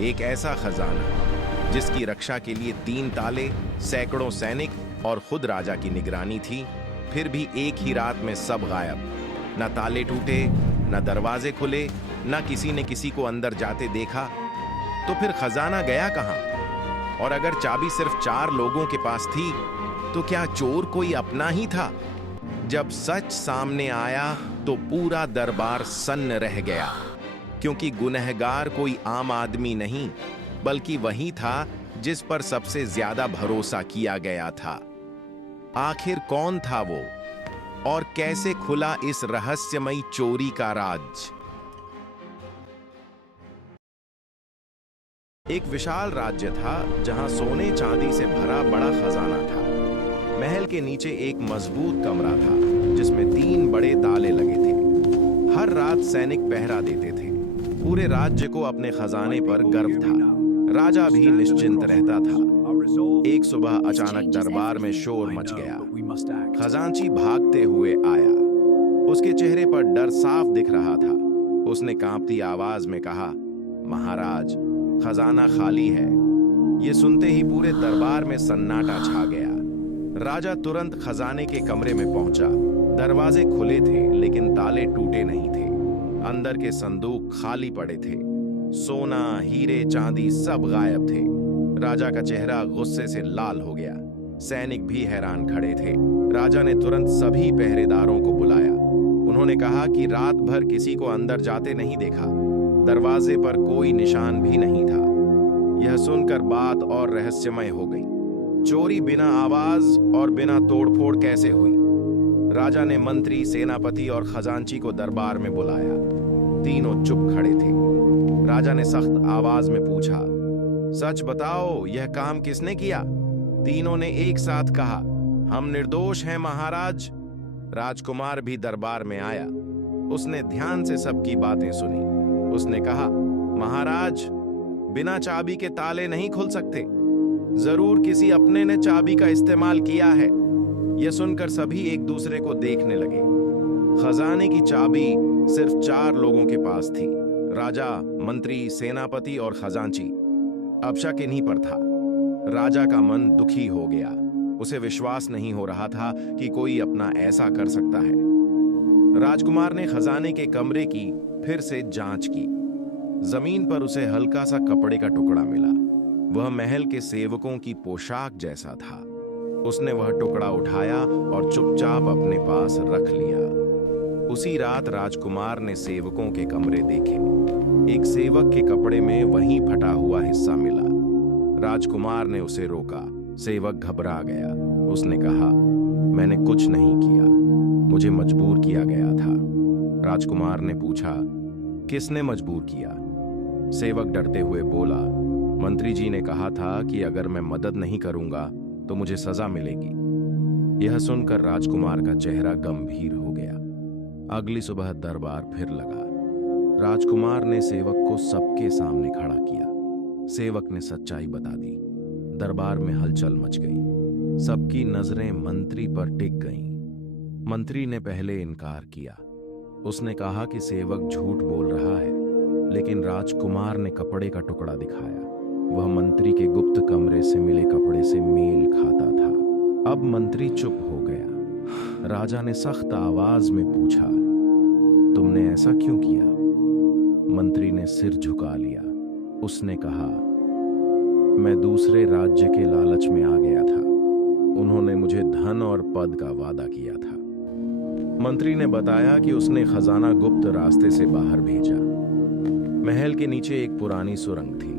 एक ऐसा खजाना जिसकी रक्षा के लिए 3 ताले, सैकड़ों सैनिक और खुद राजा की निगरानी थी, फिर भी एक ही रात में सब गायब। न ताले टूटे, न दरवाजे खुले, न किसी ने किसी को अंदर जाते देखा। तो फिर खजाना गया कहां? और अगर चाबी सिर्फ 4 लोगों के पास थी, तो क्या चोर कोई अपना ही था? जब सच सामने आया तो पूरा दरबार सन्न रह गया, क्योंकि गुनहगार कोई आम आदमी नहीं, बल्कि वही था जिस पर सबसे ज्यादा भरोसा किया गया था। आखिर कौन था वो, और कैसे खुला इस रहस्यमयी चोरी का राज? एक विशाल राज्य था जहां सोने चांदी से भरा बड़ा खजाना था। महल के नीचे एक मजबूत कमरा था जिसमें 3 बड़े ताले लगे थे। हर रात सैनिक पहरा देते थे। पूरे राज्य को अपने खजाने पर गर्व था। राजा भी निश्चिंत रहता था। एक सुबह अचानक दरबार में शोर मच गया। खजांची भागते हुए आया। उसके चेहरे पर डर साफ दिख रहा था। उसने कांपती आवाज में कहा, महाराज, खजाना खाली है। ये सुनते ही पूरे दरबार में सन्नाटा छा गया। राजा तुरंत खजाने के कमरे में पहुंचा। दरवाजे खुले थे, लेकिन ताले टूटे नहीं थे। अंदर के संदूक खाली पड़े थे। सोना, हीरे, चांदी सब गायब थे। राजा का चेहरा गुस्से से लाल हो गया। सैनिक भी हैरान खड़े थे। राजा ने तुरंत सभी पहरेदारों को बुलाया। उन्होंने कहा कि रात भर किसी को अंदर जाते नहीं देखा। दरवाजे पर कोई निशान भी नहीं था। यह सुनकर बात और रहस्यमय हो गई। चोरी बिना आवाज और बिना तोड़फोड़ कैसे हुई? राजा ने मंत्री, सेनापति और खजांची को दरबार में बुलाया। तीनों चुप खड़े थे। राजा ने सख्त आवाज में पूछा, सच बताओ, यह काम किसने किया? तीनों ने एक साथ कहा, हम निर्दोष हैं महाराज। राजकुमार भी दरबार में आया। उसने ध्यान से सबकी बातें सुनी। उसने कहा, महाराज, बिना चाबी के ताले नहीं खुल सकते। जरूर किसी अपने ने चाबी का इस्तेमाल किया है। यह सुनकर सभी एक दूसरे को देखने लगे। खजाने की चाबी सिर्फ 4 लोगों के पास थी, राजा, मंत्री, सेनापति और खजांची। अब शक इन्हीं पर था। राजा का मन दुखी हो गया। उसे विश्वास नहीं हो रहा था कि कोई अपना ऐसा कर सकता है। राजकुमार ने खजाने के कमरे की फिर से जांच की। जमीन पर उसे हल्का सा कपड़े का टुकड़ा मिला। वह महल के सेवकों की पोशाक जैसा था। उसने वह टुकड़ा उठाया और चुपचाप अपने पास रख लिया। उसी रात राजकुमार ने सेवकों के कमरे देखे। एक सेवक के कपड़े में वही फटा हुआ हिस्सा मिला। राजकुमार ने उसे रोका। सेवक घबरा गया। उसने कहा, मैंने कुछ नहीं किया, मुझे मजबूर किया गया था। राजकुमार ने पूछा, किसने मजबूर किया? सेवक डरते हुए बोला, मंत्री जी ने कहा था कि अगर मैं मदद नहीं करूंगा तो मुझे सजा मिलेगी। यह सुनकर राजकुमार का चेहरा गंभीर हो गया। अगली सुबह दरबार फिर लगा। राजकुमार ने सेवक को सबके सामने खड़ा किया। सेवक ने सच्चाई बता दी। दरबार में हलचल मच गई। सबकी नजरें मंत्री पर टिक गईं। मंत्री ने पहले इनकार किया। उसने कहा कि सेवक झूठ बोल रहा है, लेकिन राजकुमार ने कपड़े का टुकड़ा दिखाया। वह मंत्री के गुप्त कमरे से मिले कपड़े से मेल खाता था। अब मंत्री चुप हो गया। राजा ने सख्त आवाज में पूछा, तुमने ऐसा क्यों किया? मंत्री ने सिर झुका लिया। उसने कहा, मैं दूसरे राज्य के लालच में आ गया था। उन्होंने मुझे धन और पद का वादा किया था। मंत्री ने बताया कि उसने खजाना गुप्त रास्ते से बाहर भेजा। महल के नीचे एक पुरानी सुरंग थी।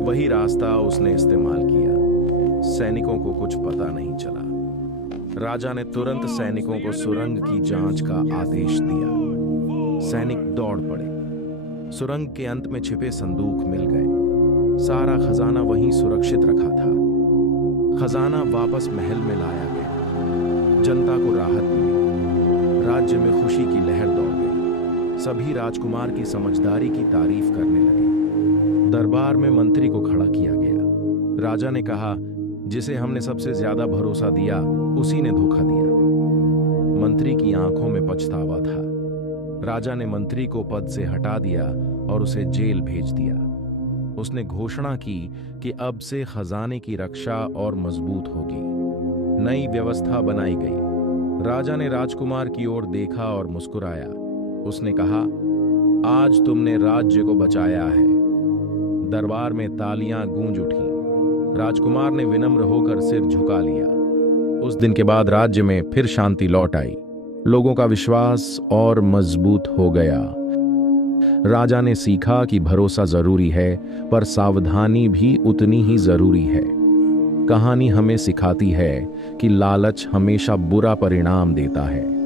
वही रास्ता उसने इस्तेमाल किया। सैनिकों को कुछ पता नहीं चला। राजा ने तुरंत सैनिकों को सुरंग की जांच का आदेश दिया। सैनिक दौड़ पड़े। सुरंग के अंत में छिपे संदूक मिल गए। सारा खजाना वहीं सुरक्षित रखा था। खजाना वापस महल में लाया गया। जनता को राहत मिली। राज्य में खुशी की लहर दौड़ गई। सभी राजकुमार की समझदारी की तारीफ करने लगे। दरबार में मंत्री को खड़ा किया गया। राजा ने कहा, जिसे हमने सबसे ज्यादा भरोसा दिया उसी ने धोखा दिया। मंत्री की आंखों में पछतावा था। राजा ने मंत्री को पद से हटा दिया और उसे जेल भेज दिया। उसने घोषणा की कि अब से खजाने की रक्षा और मजबूत होगी। नई व्यवस्था बनाई गई। राजा ने राजकुमार की ओर देखा और मुस्कुराया। उसने कहा, आज तुमने राज्य को बचाया है। दरबार में तालियां गूंज उठी। राजकुमार ने विनम्र होकर सिर झुका लिया। उस दिन के बाद राज्य में फिर शांति लौट आई। लोगों का विश्वास और मजबूत हो गया। राजा ने सीखा कि भरोसा जरूरी है, पर सावधानी भी उतनी ही जरूरी है। कहानी हमें सिखाती है कि लालच हमेशा बुरा परिणाम देता है।